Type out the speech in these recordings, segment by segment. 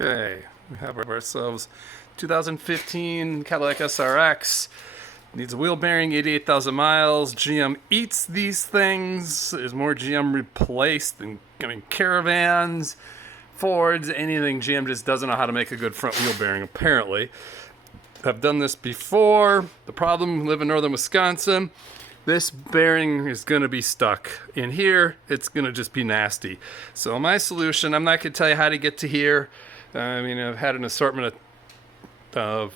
Okay, we have ourselves 2015 Cadillac SRX. Needs a wheel bearing, 88,000 miles. GM eats these things. There's more GM replaced than Caravans, Fords, anything. GM just doesn't know how to make a good front wheel bearing, apparently. I've done this before. The problem, live in northern Wisconsin, this bearing is going to be stuck in here. It's going to just be nasty. So my solution, I'm not going to tell you how to get to here. I mean, I've had an assortment of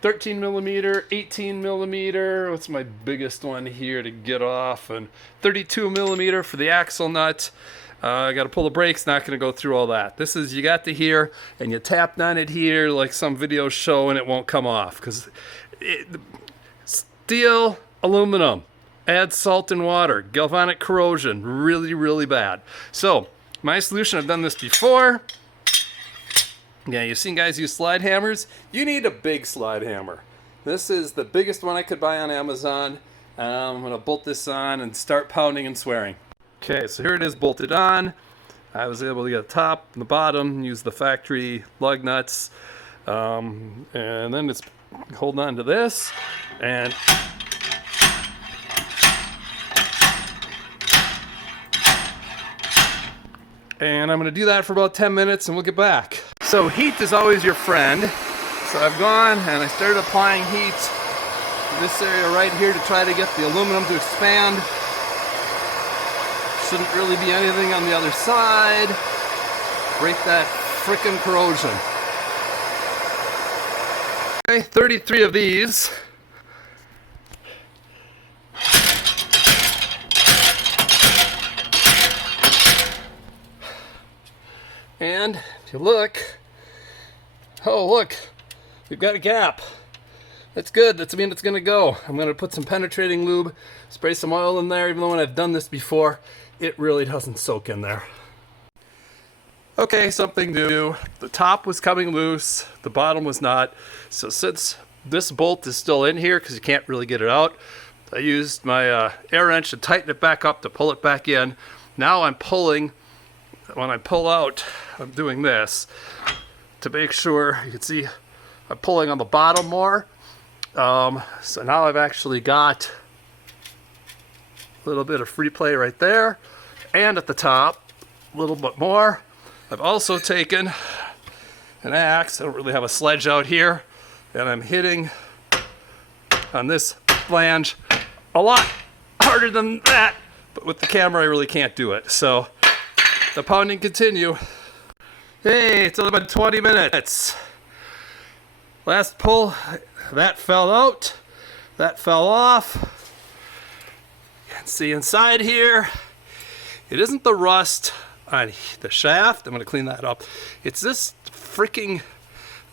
13 millimeter, 18 millimeter. What's my biggest one here to get off? And 32 millimeter for the axle nut. I got to pull the brakes, not going to go through all that. This is, you got to here, and you tapped on it here like some videos show, and it won't come off. Because steel, aluminum, add salt and water, galvanic corrosion, really, really bad. So, my solution, I've done this before. Yeah, you've seen guys use slide hammers. You need a big slide hammer. This is the biggest one I could buy on Amazon. I'm going to bolt this on and start pounding and swearing. Okay, so here it is bolted on. I was able to get the top and the bottom, use the factory lug nuts. And then it's holding on to this. And I'm going to do that for about 10 minutes and we'll get back. So heat is always your friend. So I've gone and I started applying heat in this area right here to try to get the aluminum to expand. Shouldn't really be anything on the other side. Break that frickin' corrosion. Okay, 33 of these. And if you look, oh look, we've got a gap. That's good, that means it's gonna go. I'm gonna put some penetrating lube, spray some oil in there, even though when I've done this before, it really doesn't soak in there. Okay, something new. The top was coming loose, the bottom was not. So since this bolt is still in here, because you can't really get it out, I used my air wrench to tighten it back up to pull it back in. Now I'm pulling. When I pull out, I'm doing this to make sure, you can see I'm pulling on the bottom more. So now I've actually got a little bit of free play right there, and at the top, a little bit more. I've also taken an axe, I don't really have a sledge out here, and I'm hitting on this flange a lot harder than that, but with the camera I really can't do it. So the pounding continue. Hey, it's only been 20 minutes. Last pull, that fell out, that fell off. You can see inside here, it isn't the rust on the shaft. I'm going to clean that up. It's this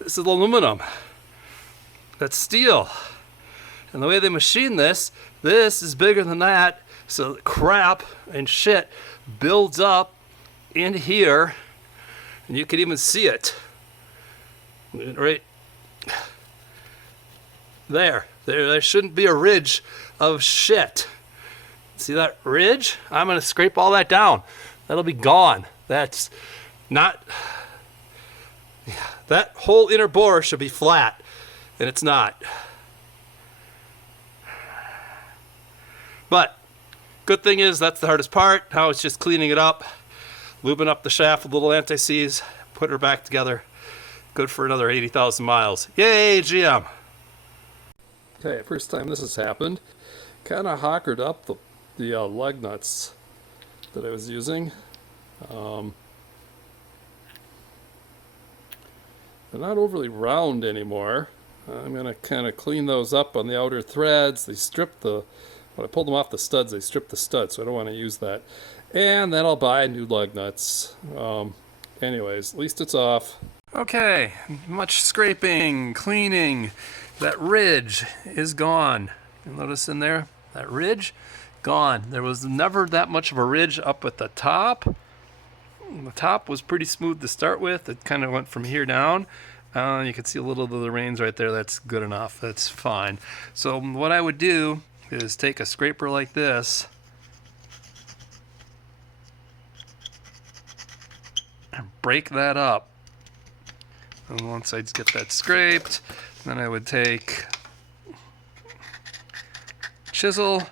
is aluminum. That's steel. And the way they machine this is bigger than that. So crap and shit builds up in here, and you can even see it right there. There shouldn't be a ridge of shit. See that ridge? I'm going to scrape all that down. That'll be gone. That's not, that whole inner bore should be flat, and it's not. But good thing is that's the hardest part. Now it's just cleaning it up, lubing up the shaft with a little anti-seize, put her back together. Good for another 80,000 miles. Yay, GM! Okay, first time this has happened. Kind of hockered up the lug nuts that I was using. They're not overly round anymore. I'm going to kind of clean those up on the outer threads. They stripped when I pulled them off the studs, they stripped the studs, so I don't want to use that. And then I'll buy new lug nuts. Anyways, at least it's off. Okay, much scraping, cleaning. That ridge is gone. You notice in there, that ridge, gone. There was never that much of a ridge up at the top. The top was pretty smooth to start with. It kind of went from here down. You can see a little of the reins right there. That's good enough. That's fine. So what I would do is take a scraper like this and break that up And once I get that scraped, then I would take chisel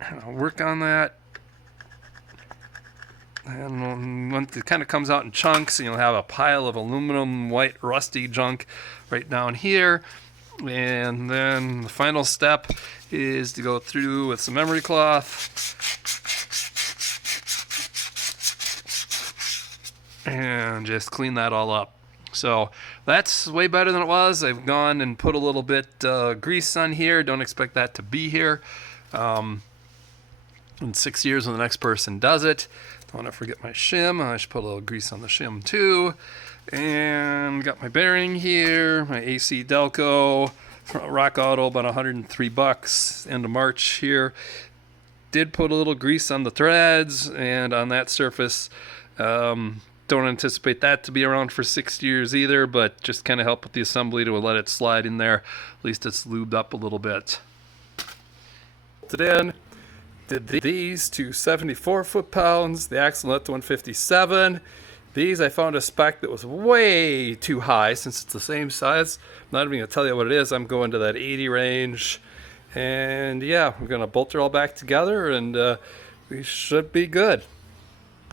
and I'll work on that. And once it kind of comes out in chunks, and you'll have a pile of aluminum white rusty junk right down here. And then the final step is to go through with some emery cloth and just clean that all up. So that's way better than it was. I've gone and put a little bit grease on here. Don't expect that to be here. In 6 years when the next person does it. Don't want to forget my shim. I should put a little grease on the shim too. And got my bearing here, my AC Delco, Rock Auto, about $103, end of March here. Did put a little grease on the threads and on that surface. Don't anticipate that to be around for 6 years either, but just kind of help with the assembly to let it slide in there. At least it's lubed up a little bit. Put it in. Did these to 74 foot-pounds, the axle nut to 157. These I found a spec that was way too high since it's the same size. I'm not even going to tell you what it is. I'm going to that 80 range. And yeah, we're going to bolt it all back together and we should be good.